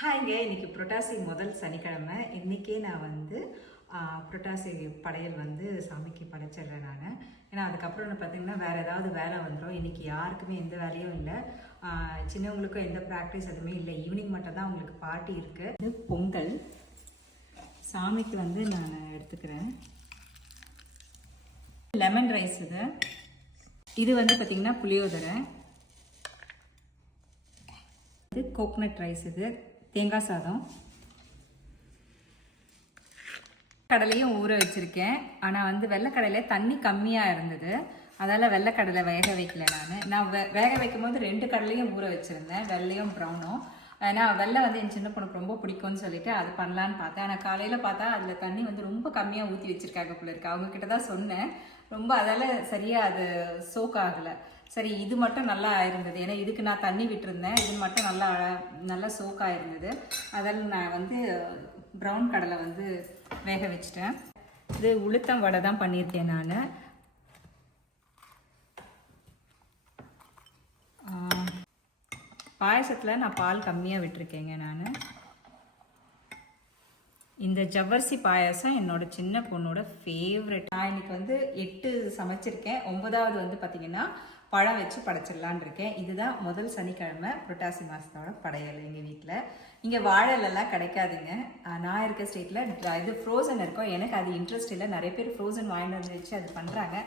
ஹாய்ங்க இன்றைக்கி புரட்டாசி முதல் சனிக்கிழமை. இன்னைக்கே நான் வந்து புரட்டாசி படையல் வந்து சாமிக்கு படைச்சிடுறேன் நான். ஏன்னா அதுக்கப்புறம் நான் பார்த்திங்கன்னா வேறு ஏதாவது வேலை வந்துடும் இன்றைக்கி யாருக்குமே எந்த வேலையும் இல்லை. சின்னவங்களுக்கும் எந்த ப்ராக்டிஸ் எதுவுமே இல்லை. ஈவினிங் மட்டும் தான் உங்களுக்கு பார்ட்டி இருக்குது இது பொங்கல். சாமிக்கு வந்து நான் எடுத்துக்கிறேன். லெமன் ரைஸ் இது. இது வந்து பார்த்திங்கன்னா புளியோதரை. இது கோகனட் ரைஸ் இது. தேங்காய் சாதம் கடலையும் ஊற வச்சுருக்கேன். ஆனால் வந்து வெள்ளைக்கடலையில் தண்ணி கம்மியாக இருந்தது. அதால் வெள்ளைக்கடலை வேக வைக்கல நான். நான் வே வேக வைக்கும் போது ரெண்டு கடலையும் ஊற வச்சுருந்தேன். வெள்ளையும் ப்ரௌனும். ஏன்னா வெள்ளை வந்து என் சின்ன பொண்ணுக்கு ரொம்ப பிடிக்கும்னு சொல்லிட்டு அது பண்ணலான்னு பார்த்தேன். ஆனால் காலையில் பார்த்தா அதில் தண்ணி வந்து ரொம்ப கம்மியாக ஊற்றி வச்சுருக்காங்க போல இருக்கு. அவங்க கிட்ட தான் சொன்னேன். ரொம்ப அதால் சரியாக அது சோக் ஆகலை. சரி இது மட்டும் நல்லா இருந்தது. ஏன்னா இதுக்கு நான் தண்ணி விட்டுருந்தேன். இது மட்டும் நல்லா நல்லா சோக்காக இருந்தது அதில் நான் வந்து ப்ரௌன் கடலை வந்து வேக வச்சிட்டேன். இது உளுத்தம் வடை தான் பண்ணியிருக்கேன் நான். பாயசத்தில் நான் பால் கம்மியாக விட்டுருக்கேங்க நான். இந்த ஜவ்வரிசி பாயாசம் என்னோட சின்ன பொண்ணோட ஃபேவரட் நான் இன்னைக்கு வந்து எட்டு சமைச்சிருக்கேன். ஒன்பதாவது வந்து பார்த்தீங்கன்னா பழம் வச்சு படைச்சிடலான் இருக்கேன். இதுதான் முதல் சனிக்கிழமை புரட்டாசி மாதத்தோட படையல் எங்கள் வீட்டில் இங்கே வாழலெல்லாம் கிடைக்காதுங்க. நான் இருக்க ஸ்டேட்டில் இது ஃப்ரோசன் இருக்கும். எனக்கு அது இன்ட்ரெஸ்ட் இல்லை. நிறைய பேர் ஃப்ரோசன் வாங்கிட்டு வந்து வச்சு அது பண்ணுறாங்க